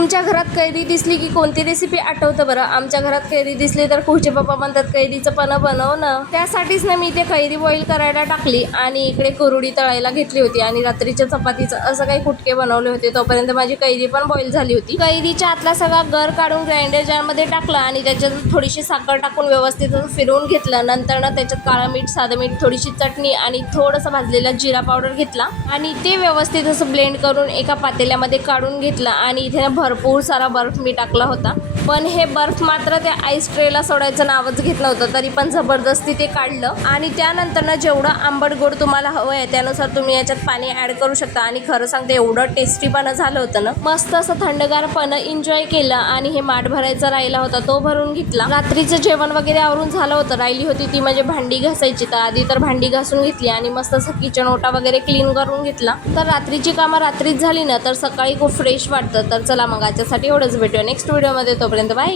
तुमच्या घरात कैरी दिसली की कोणती रेसिपी आठवतं बरं? आमच्या घरात कैरी दिसली तर खुशे पप्पा म्हणतात कैरीचं पन्हं बनव ना. त्यासाठीच ना मी ते कैरी बॉईल करायला टाकली आणि इकडे कुरडी तळायला घेतली होती आणि रात्रीच्या चपातीचं असं काही कुटके बनवले होते. तोपर्यंत माझी कैरी पण बॉईल झाली होती. कैरीच्या आतला सगळा गर काढून ग्राइंडर जारमध्ये टाकला आणि त्याच्यात थोडीशी साखर टाकून व्यवस्थित फिरवून घेतलं. नंतर ना त्याच्यात काळं मीठ, साधं मीठ, थोडीशी चटणी आणि थोडंसं भाजलेला जिरा पावडर घेतला आणि ते व्यवस्थित असं ब्लेंड करून एका पातेल्यामध्ये काढून घेतलं आणि इथे भरपूर सारा बर्फ मी टाकला होता. पण हे बर्फ मात्र त्या आईस ट्रेला सोडायचं नावच घेत नव्हतं. तरी पण जबरदस्ती ते काढलं आणि त्यानंतर ना जेवढं आंबट गोड तुम्हाला हवं आहे त्यानुसार तुम्ही याच्यात पाणी ॲड करू शकता. आणि खरं सांगते एवढं टेस्टीपणा झालं होतं ना, मस्त असं थंडगारपणं एन्जॉय केलं. आणि हे माठ भरायचा राहिला होता तो भरून घेतला. रात्रीचं जेवण वगैरे आवरून झालं होतं. राहिली होती ती म्हणजे भांडी घासायची. तर आधी तर भांडी घासून घेतली आणि मस्त असं किचन ओटा वगैरे क्लीन करून घेतला. तर रात्रीची कामं रात्रीच झाली ना तर सकाळी खूप फ्रेश वाटतं. तर चला मग आजच्यासाठी एवढंच, भेटूया नेक्स्ट व्हिडिओमध्ये. तोपर्यंत बाय.